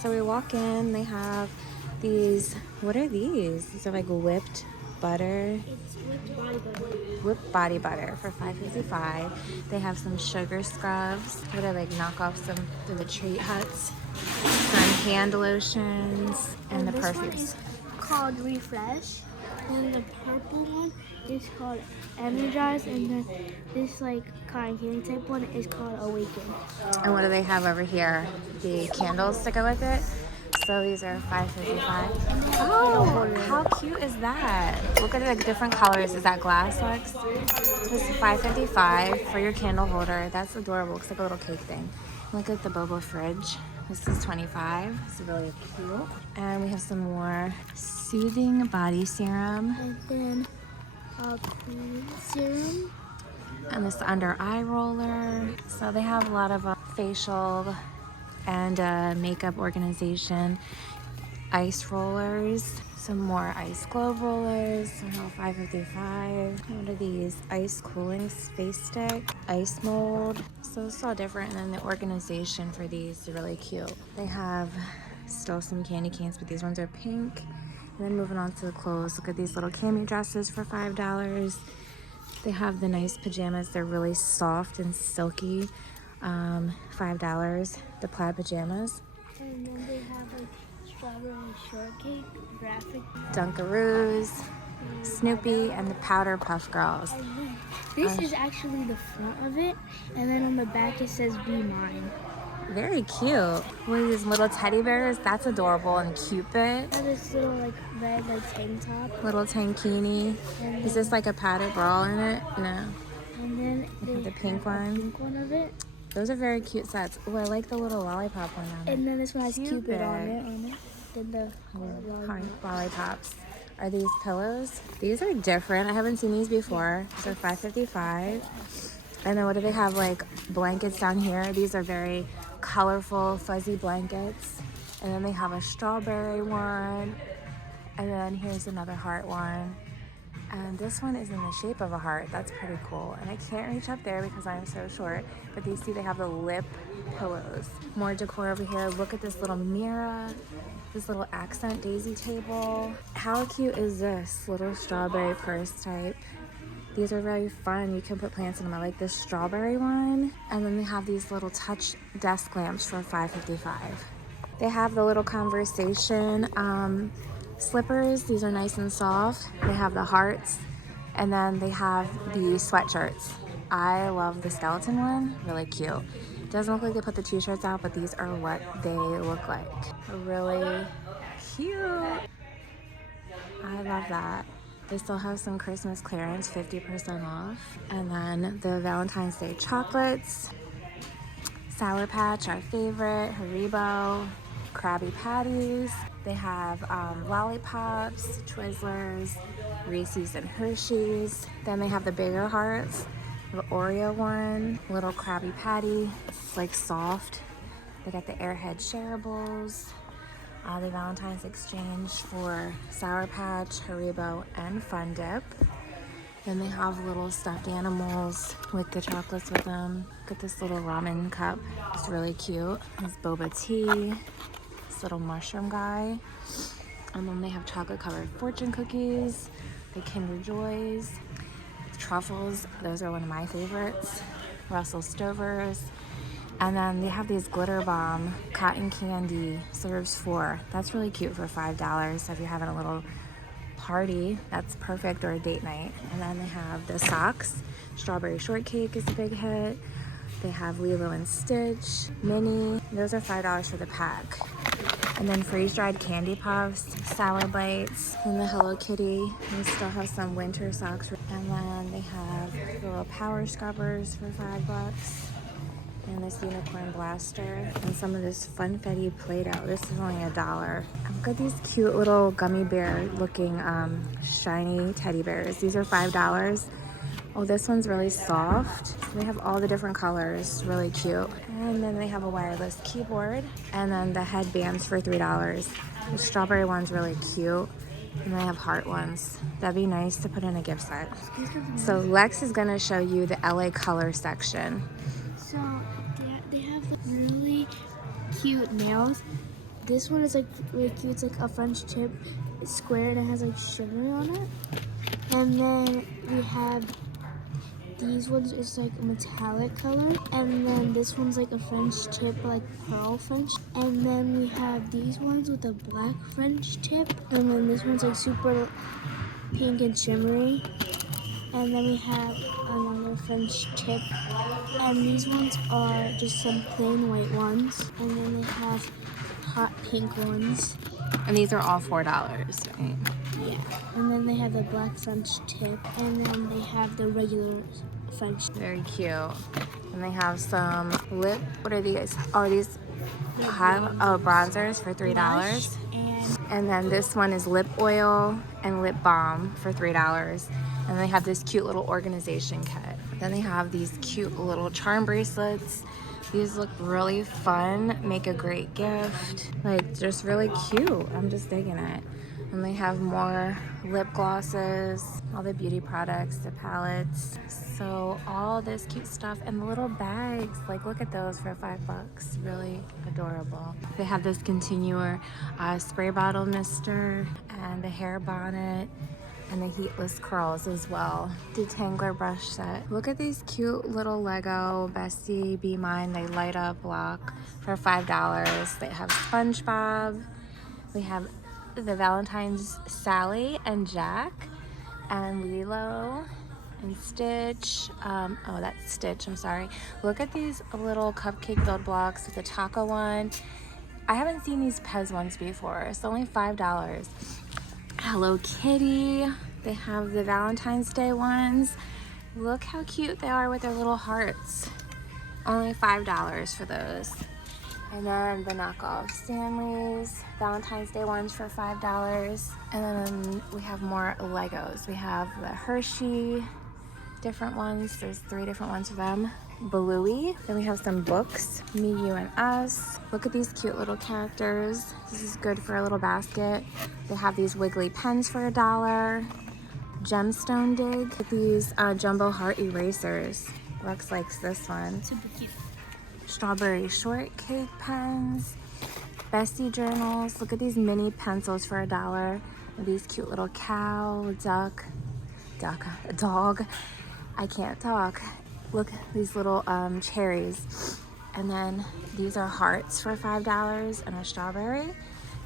So we walk in, they have these, what are these? These are like whipped butter. It's whipped body butter. Whipped body butter for $5.55. They have some sugar scrubs. What are like knockoffs from the treat huts? Some hand lotions and the this perfumes. one is called Refresh. And the purple one is called Energize. And then this like cotton candy type one is called Awaken. And what do they have over here? The candles to go with it. So these are $5.55. Oh, how cute is that? Look at the different colors. Is that glass, Lex? This is $5.55 for your candle holder. That's adorable. It's like a little cake thing. Look at the boba fridge. This is $25. It's really cute. And we have some more soothing body serum. And then cream serum. And this under eye roller. So they have a lot of facial and makeup organization. Ice rollers. Some more ice globe rollers. $5.55. What are these? Ice cooling face stick. Ice mold. So it's all different. And then the organization for these is really cute. They have still some candy canes, but these ones are pink. And then moving on to the clothes. Look at these little cami dresses for $5. They have the nice pajamas. They're really soft and silky. $5. The plaid pajamas. And then they have like strawberry shortcake, graphic. Dunkaroos, Snoopy, and the Powder Puff Girls. And then this is actually the front of it. And then on the back it says Be Mine. Very cute. What are these little teddy bears? That's adorable. And Cupid. And this little like red like tank top. Little tankini. Is this like a padded bra in it? No. And then they The pink have a one. pink one of it. Those are very cute sets. Oh, I like the little lollipop one on it. And then this one has Cupid on Cupid. it. Then the Heart lollipops. Are these pillows? These are different. I haven't seen these before. These are $5.55. And then what do they have? Like blankets down here. These are very colorful, fuzzy blankets. And then they have a strawberry one. And then here's another heart one. And this one is in the shape of a heart. That's pretty cool. And I can't reach up there because I'm so short. But you see they have the lip pillows. More decor over here. Look at this little mirror. This little accent daisy table. How cute is this little strawberry purse type? These are very fun. You can put plants in them. I like this strawberry one. And then they have these little touch desk lamps for $5.55. They have the little conversation slippers. These are nice and soft. They have the hearts. And then they have the sweatshirts. I love the skeleton one. Really cute. Doesn't look like they put the t-shirts out, but these are what they look like. Really cute. I love that. They still have some Christmas clearance, 50% off. And then the Valentine's Day chocolates. Sour Patch, our favorite. Haribo. Krabby Patties. They have lollipops, Twizzlers, Reese's and Hershey's. Then they have the bigger hearts. The Oreo one, little Krabby Patty. It's like soft. They got the Airhead shareables. The Valentine's exchange for Sour Patch, Haribo, and Fun Dip. Then they have little stuffed animals with the chocolates with them. Look at this little ramen cup. It's really cute. It's boba tea. This little mushroom guy. And then they have chocolate covered fortune cookies. The Kinder Joys. Truffles, those are one of my favorites. Russell Stovers. And then they have these glitter bomb cotton candy, serves 4. That's really cute for $5. So if you're having a little party, that's perfect, or a date night. And then they have the socks. Strawberry shortcake is a big hit. They have Lilo and Stitch, Mini. Those are $5 for the pack. And then freeze-dried candy puffs, Sour Bites, and the Hello Kitty. They still have some winter socks. And then they have the little power scrubbers for $5. And this unicorn blaster. And some of this Funfetti Play-Doh. This is only $1. Look at these cute little gummy bear looking shiny teddy bears. These are $5. Oh, this one's really soft. They have all the different colors, really cute. And then they have a wireless keyboard. And then the headbands for $3. The strawberry one's really cute. And they have heart ones. That'd be nice to put in a gift set. So Lex is gonna show you the LA color section. So they have really cute nails This one is like really cute. It's like a French tip. It's square and it has like shimmer on it. And then we have these ones is like a metallic color. And then this one's like a French tip, like pearl French. And then we have these ones with a black French tip. And then this one's like super pink and shimmery. And then we have another French tip. And these ones are just some plain white ones. And then they have hot pink ones. And these are all $4, right? Yeah. And then they have the black French tip. And then they have the regular French tip. Very cute. And they have some lip. What are these? Oh, these have bronzers for $3. And then this one is lip oil and lip balm for $3. And they have this cute little organization kit. Then they have these cute little charm bracelets. These look really fun, make a great gift. Like, just really cute. I'm just digging it. And they have more lip glosses, all the beauty products, the palettes. So all this cute stuff and the little bags. Like, look at those for $5. Really adorable. They have this continuer spray bottle mister and the hair bonnet and the heatless curls as well. Detangler brush set. Look at these cute little Lego Bestie Be Mine. They light up block for $5. They have SpongeBob. We have the Valentines Sally and Jack and Lilo and Stitch. Oh, that's Stitch, I'm sorry. Look at these little cupcake build blocks with the taco one. I haven't seen these Pez ones before. It's only $5. Hello Kitty. They have the Valentine's Day ones. Look how cute they are with their little hearts. Only $5 for those. And then the knockoff Stanleys, Valentine's Day ones for $5. And then we have more Legos. We have the Hershey, different ones. There's 3 different ones for them. Bluey. Then we have some books, Me, You, and Us. Look at these cute little characters. This is good for a little basket. They have these wiggly pens for $1. Gemstone Dig. These jumbo heart erasers. Rex likes this one. Super cute. Strawberry shortcake pens. Bestie journals. Look at these mini pencils for $1. These cute little cow, dog. I can't talk. Look at these little cherries. And then these are hearts for $5 and a strawberry.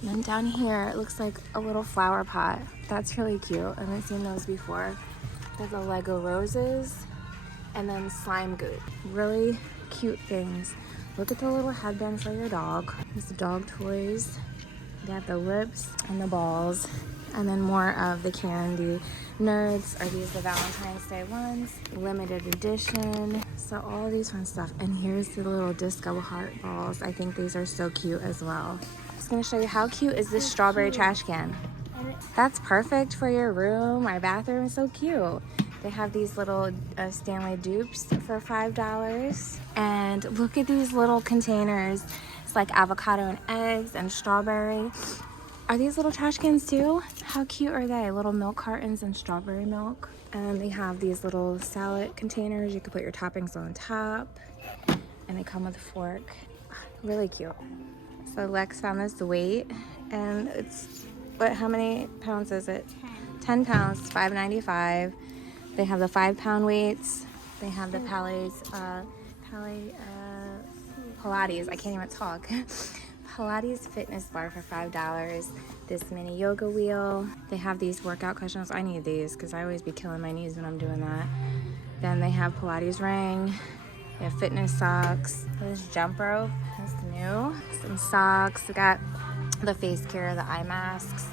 And then down here, it looks like a little flower pot. That's really cute. I haven't seen those before. There's the Lego roses and then slime goop. Really cute things. Look at the little headband for your dog. There's the dog toys. They have the lips and the balls. And then more of the candy. Nerds. Are these the Valentine's Day ones? Limited edition. So all these fun stuff. And here's the little disco heart balls. I think these are so cute as well. I'm just gonna show you how cute is this strawberry trash can. That's perfect for your room or bathroom. So cute. They have these little Stanley dupes for $5. And look at these little containers. It's like avocado and eggs and strawberry. Are these little trash cans too? How cute are they? Little milk cartons and strawberry milk. And they have these little salad containers. You can put your toppings on top. And they come with a fork. Really cute. So Lex found this weight. And it's, how many pounds is it? 10 pounds, $5.95. They have the 5-pound weights. They have the Pilates. I can't even talk. Pilates fitness bar for $5. This mini yoga wheel. They have these workout cushions. I need these because I always be killing my knees when I'm doing that. Then they have Pilates ring. They have fitness socks. This jump rope. That's new. Some socks. We got the face care, the eye masks,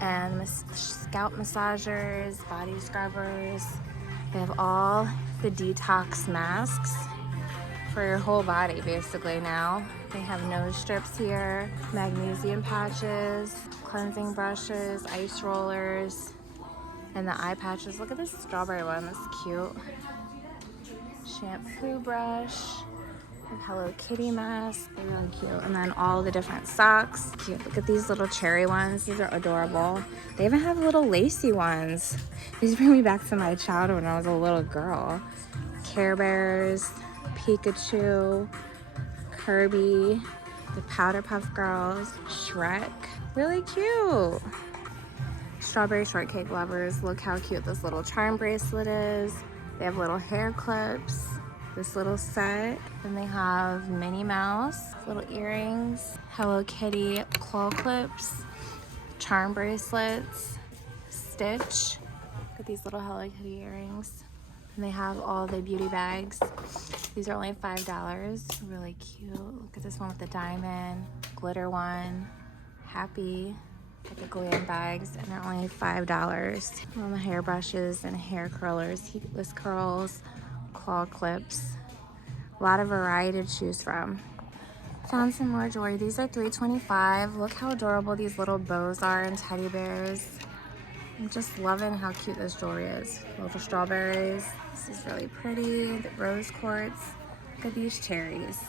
and scalp massagers, body scrubbers. They have all the detox masks for your whole body basically now. They have nose strips here, magnesium patches, cleansing brushes, ice rollers, and the eye patches. Look at this strawberry one, that's cute. Shampoo brush, and Hello Kitty mask, they're really cute. And then all the different socks. Cute. Look at these little cherry ones, these are adorable. They even have little lacy ones. These bring me back to my childhood when I was a little girl. Care Bears, Pikachu, Kirby, The Powder Puff Girls, Shrek, really cute. Strawberry shortcake lovers, look how cute this little charm bracelet is. They have little hair clips, this little set. Then they have Minnie Mouse, little earrings, Hello Kitty claw clips, charm bracelets, Stitch. Look at these little Hello Kitty earrings. And they have all the beauty bags. These are only $5, really cute. Look at this one with the diamond, glitter one, Happy. Like the glam bags, and they're only $5. All the hairbrushes and hair curlers, heatless curls, claw clips. A lot of variety to choose from. Found some more jewelry. These are $3.25. Look how adorable these little bows are and teddy bears. I'm just loving how cute this jewelry is. Little strawberries. This is really pretty. The rose quartz. Look at these cherries.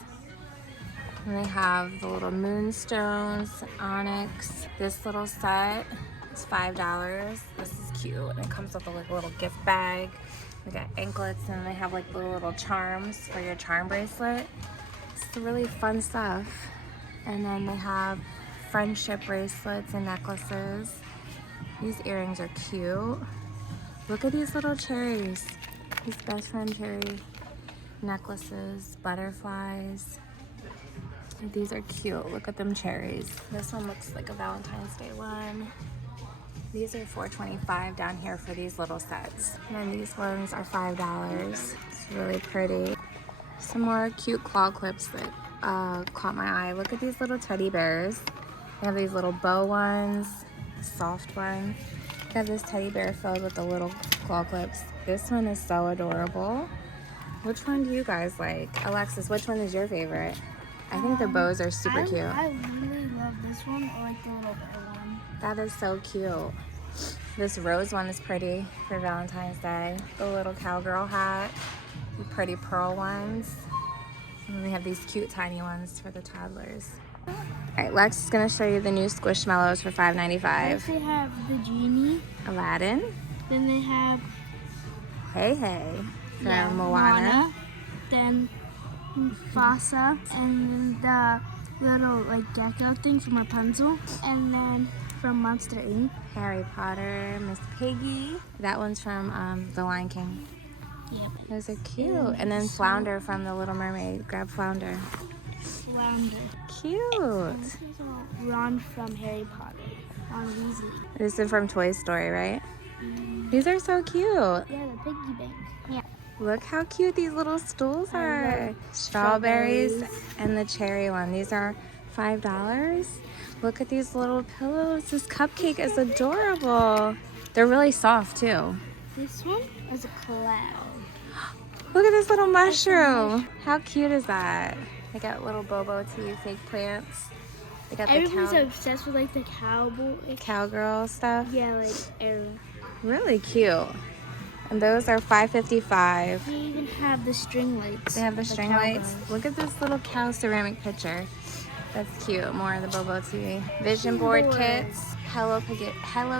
And they have the little moonstones, onyx. This little set is $5. This is cute. And it comes with a little gift bag. We got anklets, and they have like the little charms for your charm bracelet. It's really fun stuff. And then they have friendship bracelets and necklaces. These earrings are cute. Look at these little cherries. These best friend cherry necklaces, butterflies. These are cute. Look at them cherries. This one looks like a Valentine's Day one. These are $4.25 down here for these little sets. And then these ones are $5. It's really pretty. Some more cute claw clips that caught my eye. Look at these little teddy bears. They have these little bow ones, soft ones. They have this teddy bear filled with the little claw clips. This one is so adorable. Which one do you guys like? Alexis, which one is your favorite? I think the bows are super cute. I really love this one. I like the little bear one. That is so cute. This rose one is pretty for Valentine's Day. The little cowgirl hat. The pretty pearl ones. And then we have these cute tiny ones for the toddlers. All right, Lex is gonna show you the new Squishmallows for $5.95. First they have the genie. Aladdin. Then they have Hey Hey from Moana. Then Mufasa, and then the little like gecko thing from Rapunzel, and then from Monster Inc. Harry Potter, Miss Piggy. That one's from The Lion King. Yep. Those are cute. And then Flounder from The Little Mermaid. Grab Flounder. Flounder. Cute. This is Ron from Harry Potter. Ron Weasley. This is from Toy Story, right? These are so cute. Yeah, the piggy bank. Yeah. Look how cute these little stools are. Strawberries and the cherry one. These are $5. Look at these little pillows. This cupcake is adorable. They're really soft too. This one is a cloud. Look at this little mushroom. How cute is that? They got little Bobo tea fake plants. They got Everybody's the obsessed with like the cowgirl stuff. Yeah, like everyone. Really cute. And those are $5.55. They even have the string lights. They have the string lights. cowgirls. Look at this little cow ceramic picture. That's cute. More of the Bobo tea. Vision board kits. Hello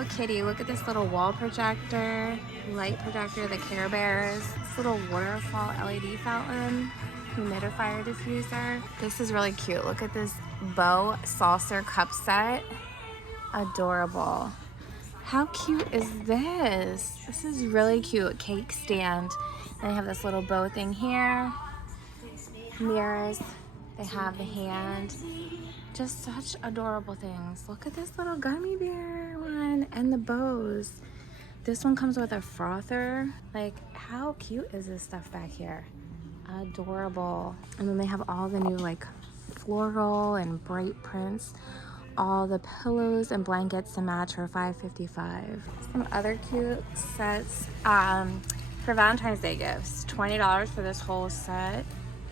Kitty. Look at this little wall projector, light projector, the Care Bears. This little waterfall LED fountain, humidifier diffuser. This is really cute. Look at this bow saucer cup set. Adorable. How cute is this? This is really cute. Cake stand. They have this little bow thing here. Mirrors. They have the hand. Just such adorable things. Look at this little gummy bear one and the bows. This one comes with a frother. Like, how cute is this stuff back here? Adorable. And then they have all the new like floral and bright prints. All the pillows and blankets to match for $5.55. Some other cute sets for Valentine's Day gifts. $20 for this whole set.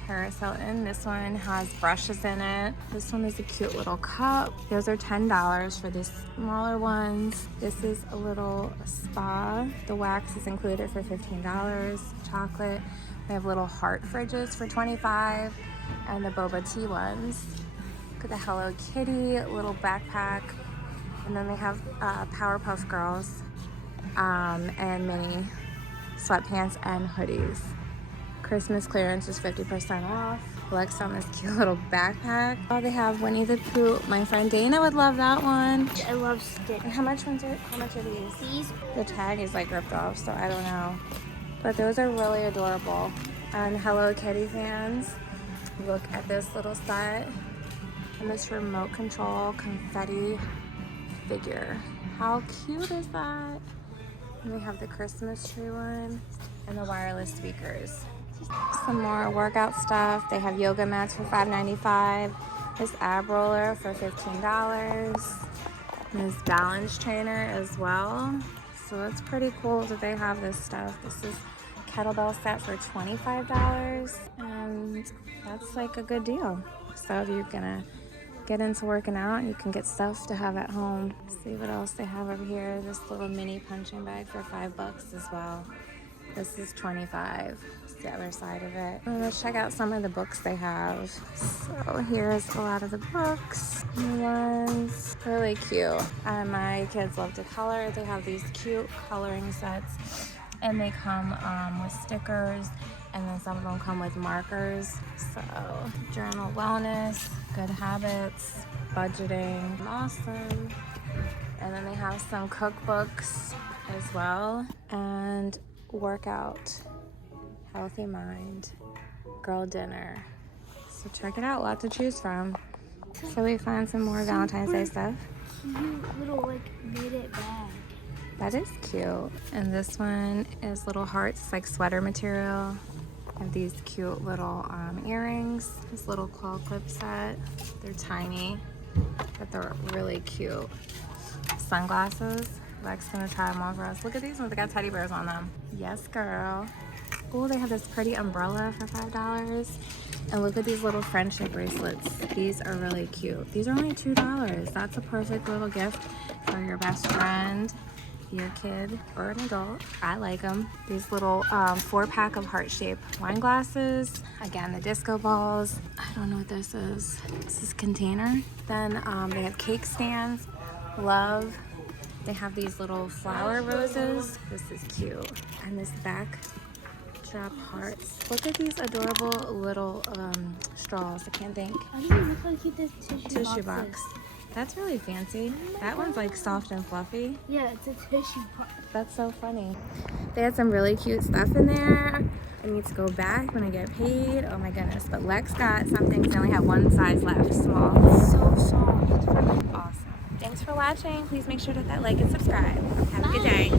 Paris Hilton. This one has brushes in it. This one is a cute little cup. Those are $10 for these smaller ones. This is a little spa. The wax is included for $15. Chocolate. We have little heart fridges for $25, and the boba tea ones. Look at the Hello Kitty little backpack. And then they have Powerpuff Girls and mini sweatpants and hoodies. Christmas clearance is 50% off. Lex found this cute little backpack. Oh, they have Winnie the Pooh. My friend Dana would love that one. I love Stitch. And how much are these? These, The tag is like ripped off, so I don't know. But those are really adorable. And Hello Kitty fans, look at this little set and this remote control confetti figure. How cute is that? And we have the Christmas tree one and the wireless speakers. Some more workout stuff. They have yoga mats for $5.95. This ab roller for $15. And this balance trainer as well. So it's pretty cool that they have this stuff. This is kettlebell set for $25, and that's like a good deal. So if you're gonna get into working out, you can get stuff to have at home. Let's see what else they have over here. This little mini punching bag for $5 as well. This is $25. It's the other side of it. Let's check out some of the books they have. So here's a lot of the books. New ones, really cute. My kids love to color. They have these cute coloring sets, and they come with stickers, and then some of them come with markers. So journal wellness, good habits, budgeting, awesome. And then they have some cookbooks as well, and workout, healthy mind, girl dinner. So check it out, lot to choose from. So we found some more Valentine's Day stuff. cute little like knitted bag. That is cute. And this one is little hearts. It's like sweater material. Have these cute little earrings. This little claw clip set. They're tiny, but they're really cute. Sunglasses. Lex gonna try them on for us. Look at these ones. They got teddy bears on them. Yes, girl. Oh, they have this pretty umbrella for $5. And look at these little friendship bracelets. These are really cute. These are only $2. That's a perfect little gift for your best friend, your kid, or an adult. I like them. These little 4-pack of heart-shaped wine glasses. Again, the disco balls. I don't know what this is. This is container. Then they have cake stands. Love. They have these little flower roses. This is cute. And this back drop hearts. Look at these adorable little straws. I can't think. I don't even look how cute this tissue Box. is. That's really fancy. That one's like soft and fluffy. Yeah, it's a tissue box. That's so funny. They had some really cute stuff in there. I need to go back when I get paid. Oh my goodness. But Lex got some things. They only have one size left, small. So soft. Awesome. Thanks for watching. Please make sure to hit that like and subscribe. Have a good day.